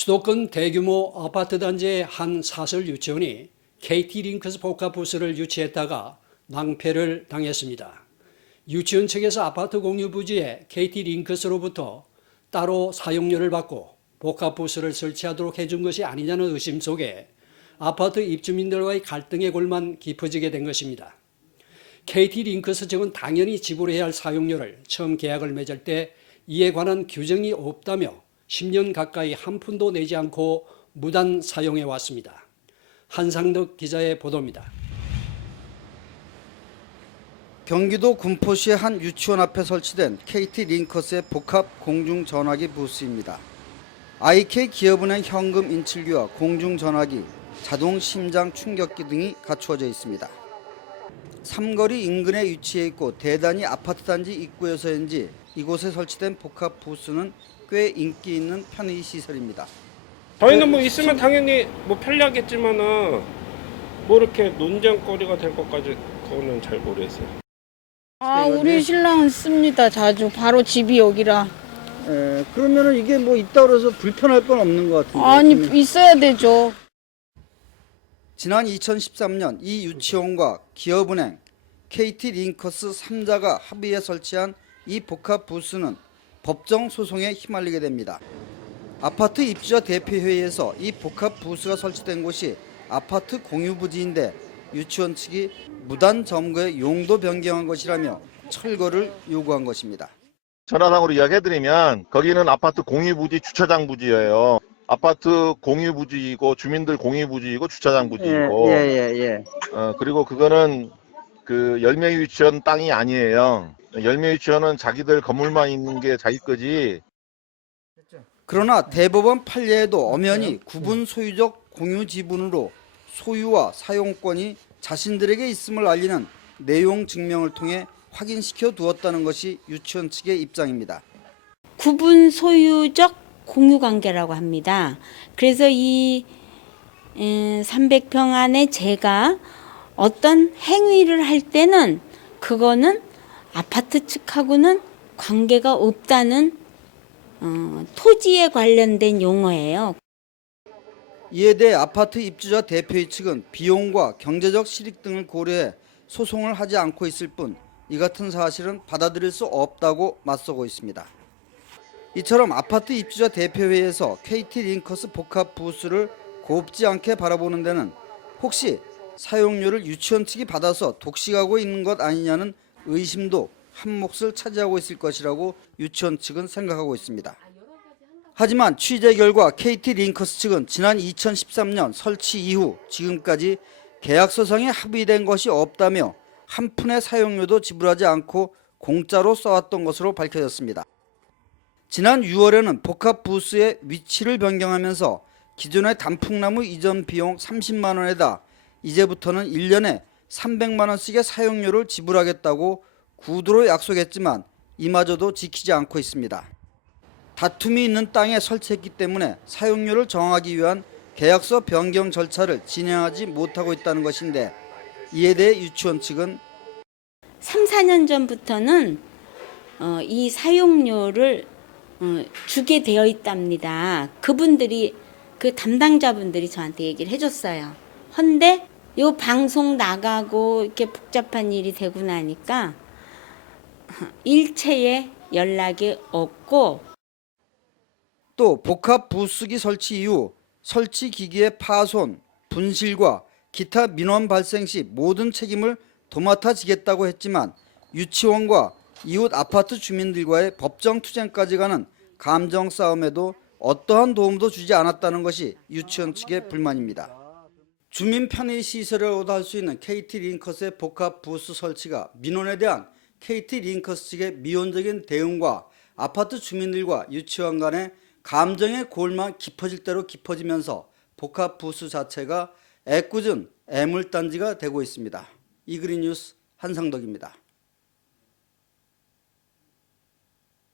수도권 대규모 아파트 단지의 한 사설 유치원이 KT링크스 복합부스를 유치했다가 낭패를 당했습니다. 유치원 측에서 아파트 공유 부지에 KT링크스로부터 따로 사용료를 받고 복합부스를 설치하도록 해준 것이 아니냐는 의심 속에 아파트 입주민들과의 갈등의 골만 깊어지게 된 것입니다. KT링크스 측은 당연히 지불해야 할 사용료를 처음 계약을 맺을 때 이에 관한 규정이 없다며 10년 가까이 한 푼도 내지 않고 무단 사용해 왔습니다. 한상덕 기자의 보도입니다. 경기도 군포시의 한 유치원 앞에 설치된 KT링커스의 복합 공중전화기 부스입니다. IK 기업은행 현금 인출기와 공중전화기, 자동 심장 충격기 등이 갖추어져 있습니다. 삼거리 인근에 위치해 있고 대단히 아파트 단지 입구여서인지 이곳에 설치된 복합 부스는 꽤 인기 있는 편의 시설입니다. 저희는 뭐 있으면 당연히 뭐 편리하겠지만은 뭐 이렇게 논쟁거리가 될 것까지 그거는 잘 모르겠어요. 우리 신랑은 씁니다. 자주. 바로 집이 여기라. 그러면은 이게 뭐 있다 그래서 불편할 건 없는 것 같은데. 아니, 있어야 되죠. 지난 2013년 이 유치원과 기업은행, KT링커스 3자가 합의해 설치한 이 복합 부스는 법정 소송에 휘말리게 됩니다. 아파트 입주자 대표회의에서 이 복합 부스가 설치된 곳이 아파트 공유 부지인데 유치원 측이 무단 점거의 용도 변경한 것이라며 철거를 요구한 것입니다. 전화상으로 이야기해드리면 거기는 아파트 공유 부지 주차장 부지예요. 아파트 공유 부지이고 주민들 공유 부지이고 주차장 부지이고. 그리고 그거는 그 열매 유치원 땅이 아니에요. 열매 유치원은 자기들 건물만 있는 게 자기 거지. 그러나 대법원 판례에도 엄연히 구분 소유적 공유 지분으로 소유와 사용권이 자신들에게 있음을 알리는 내용 증명을 통해 확인시켜 두었다는 것이 유치원 측의 입장입니다. 구분 소유적 공유관계라고 합니다. 그래서 이 300평 안에 제가 어떤 행위를 할 때는 그거는 아파트 측하고는 관계가 없다는 토지에 관련된 용어예요. 이에 대해 아파트 입주자 대표의 측은 비용과 경제적 실익 등을 고려해 소송을 하지 않고 있을 뿐 이 같은 사실은 받아들일 수 없다고 맞서고 있습니다. 이처럼 아파트 입주자 대표회에서 KT링커스 복합 부스를 곱지 않게 바라보는 데는 혹시 사용료를 유치원 측이 받아서 독식하고 있는 것 아니냐는 의심도 한 몫을 차지하고 있을 것이라고 유치원 측은 생각하고 있습니다. 하지만 취재 결과 KT링커스 측은 지난 2013년 설치 이후 지금까지 계약서상에 합의된 것이 없다며 한 푼의 사용료도 지불하지 않고 공짜로 써왔던 것으로 밝혀졌습니다. 지난 6월에는 복합 부스의 위치를 변경하면서 기존의 단풍나무 이전 비용 30만 원에다 이제부터는 1년에 300만 원씩의 사용료를 지불하겠다고 구두로 약속했지만 이마저도 지키지 않고 있습니다. 다툼이 있는 땅에 설치했기 때문에 사용료를 정하기 위한 계약서 변경 절차를 진행하지 못하고 있다는 것인데 이에 대해 유치원 측은 3, 4년 전부터는 이 사용료를 주게 되어 있답니다. 그분들이 그 담당자분들이 저한테 얘기를 해줬어요. 헌데 요 방송 나가고 이렇게 복잡한 일이 되고 나니까 일체의 연락이 없고 또 복합 부스기 설치 이후 설치 기기의 파손, 분실과 기타 민원 발생 시 모든 책임을 도맡아 지겠다고 했지만 유치원과 이웃 아파트 주민들과의 법정 투쟁까지 가는 감정 싸움에도 어떠한 도움도 주지 않았다는 것이 유치원 측의 불만입니다. 주민 편의 시설이라고도 할 수 있는 KT링커스의 복합 부스 설치가 민원에 대한 KT링커스 측의 미온적인 대응과 아파트 주민들과 유치원 간의 감정의 골만 깊어질 대로 깊어지면서 복합 부스 자체가 애꿎은 애물단지가 되고 있습니다. 이그린 뉴스 한상덕입니다.